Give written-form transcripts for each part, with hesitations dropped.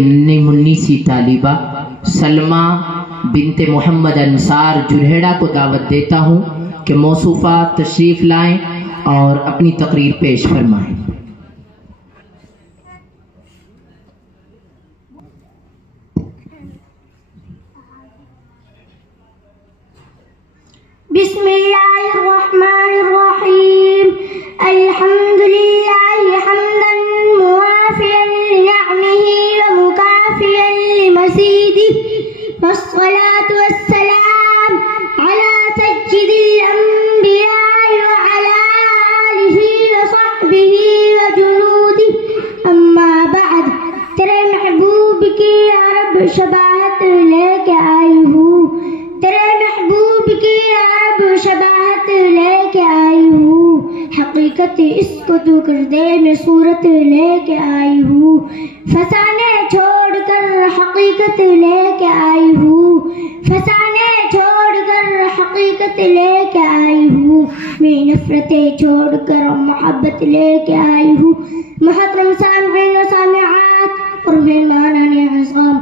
منی سی طالبہ سلمہ بنت محمد انصار جرہیڑا کو دعوت دیتا ہوں کہ موصوفہ تشریف لائیں اور اپنی تقریر پیش فرمائیں۔ بسم اللہ الرحمن الرحیم الحمد للہ حمدا موافیا لنعمہ ومکافیا لمزیدہ والصلاة والسلام على سید الانبیاء وعلى آلہ وصحبہ وجنودہ اما بعد۔ تیرے محبوب کی عرب شباہت لے کے آئی ہوں، تیرے محبوب کی عرب شباہت لے کے آئی ہوں، حقیقت اس کو تو کر دے میں صورت لے کے آئی ہوں، فسانے چھوڑ کر حقیقت لے کے آئی ہوں، فسانے چھوڑ کر حقیقت لے کے آئی ہوں، میں نفرتیں چھوڑ کر محبت لے کے آئی ہوں۔ محترم سامعین و سامعات اور مہمانان عزام،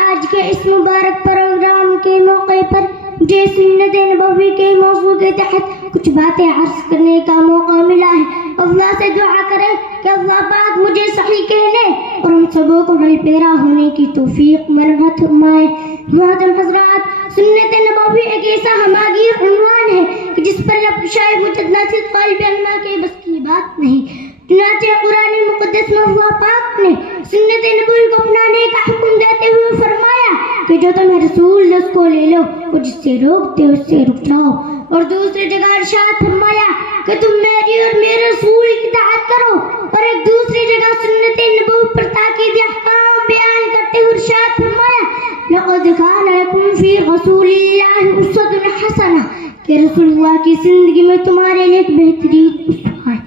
آج کے اس مبارک پروگرام کے موقع پر مجھے سنت نبوی کے موضوع کے تحت کچھ باتیں عرض کرنے کا موقع ملا ہے۔ اللہ سے دعا کریں کہ اللہ پاک مجھے صحیح کہنے اور ہم سبوں کو ڈل پیرا ہونے کی توفیق منعت فرمائے۔ محترم حضرات، سنت نبوی ایک ایسا ہماگیر عنوان ہے کہ جس پر لفظ مجدنا سے قلب علماء کے بس کی بات نہیں، چنانچہ قرآن مقدس میں اللہ پاک نے سنت نبوی کو اپنانے کا حکم دیتے ہوئے فرمایا کہ جو تمہیں رسول اس کو لے لو اور جس سے روکتے اس سے رک جاؤ، اور دوسری جگہ ارشاد فرمایا کہ تم میری اور میرے رسول کی اطاعت کرو، اور ایک دوسری جگہ سنت نبوی پر تاکید احکام بیان کرتے ہوئے ارشاد فرمایا لقد کان لکم فی رسول اللہ اسوۃ حسنہ، کہ رسول اللہ کی زندگی میں تمہارے لیے ایک بہترین اسوہ ہے۔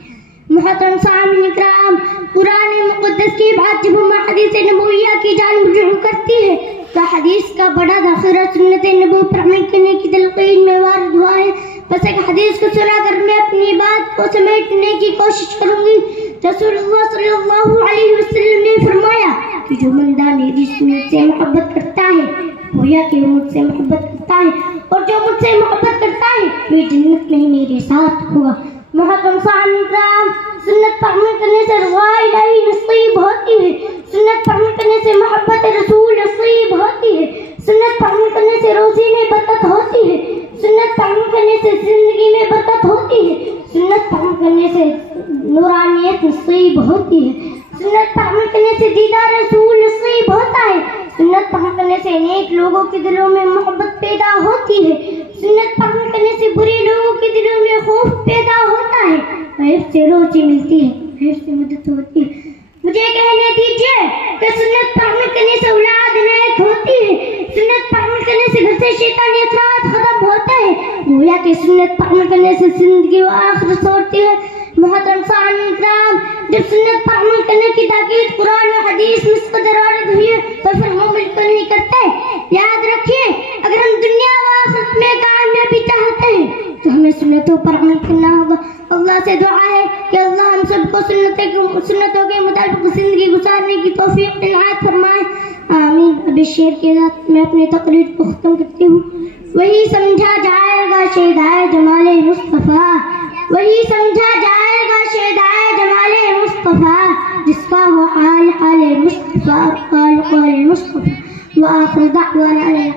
محترم سامعین اکرام، قرآن مقدس کی بات جب ہم حدیث نبویہ کی جانب رجوع کرتی ہے تو حدیث کا بڑا ذخیرہ سنت نبوی پر عمل کرنے کی تلقین میں وارد ہوا ہے۔ بس ایک حدیث کو سنا کر میں اپنی بات کو سمیٹنے کی کوشش کروں گی۔ رسول اللہ صلی اللہ علیہ وسلم نے فرمایا کہ جو بندہ میری سنت سے محبت کرتا ہے گویا کہ وہ مجھ سے محبت کرتا ہے، اور جو مجھ سے محبت کرتا ہے وہ جنت میں میرے ساتھ ہوگا۔ محترم سامعین، سنت پر عمل کرنے سے رضا الہی نصیب ہوتی ہے، سنت پر عمل کرنے سے محبت رسول نصیب ہوتی ہے، سنت پر عمل کرنے سے روزی میں برکت ہوتی ہے، سنت پر عمل کرنے سے زندگی میں برکت ہوتی ہے، سنت پر عمل کرنے سے نورانیت نصیب ہوتی ہے، سنت پر عمل کرنے سے دیدار رسول نصیب ہوتا ہے، سنت پر عمل کرنے سے نیک لوگوں کے دلوں میں محبت پیدا ہوتی ہے، سنت پر عمل کرنے سے برے لوگوں کے دلوں میں خوف پیدا ہوتا ہے، حفظ سے روزی ملتی ہے، حفظ سے مدد ہوتی ہے۔ مجھے کہنے دیجئے کہ سنت پر عمل کرنے سے اولاد نیک ہوتی ہے، سنت پر عمل کرنے سے گھر سے شیطانی اثرات ختم ہوتے ہیں، گویا کہ سنت پر عمل کرنے سے زندگی و آخرت ہوتی ہے۔ محترم سامعین کرام، جب سنت پر عمل کرنے کی تاکید قرآن و حدیث میں اس قدر وارد ہوئی ہے تو پھر ہم عمل کیوں نہیں کرتے؟ یاد رکھیے، اگر ہم دنیا و آخرت میں کامیابی چاہتے ہیں تو ہمیں سنتوں پر عمل کرنا ہوگا۔ اللہ سے دعا ہے کہ اللہ ہم سب کو سنتوں کے مطابق زندگی گزارنے کی توفیق عنایت فرمائے، آمین۔ اب اس شعر کے ساتھ میں اپنی تقریر کو ختم کرتی ہوں۔ وہی سمجھا جائے گا شیدائے جمال مصطفیٰ، وہی سمجھا جائے گا شیدائے جمال مصطفیٰ، جس کا وہ حال حال مصطفیٰ قال قال مصطفیٰ، وآخر دعوانا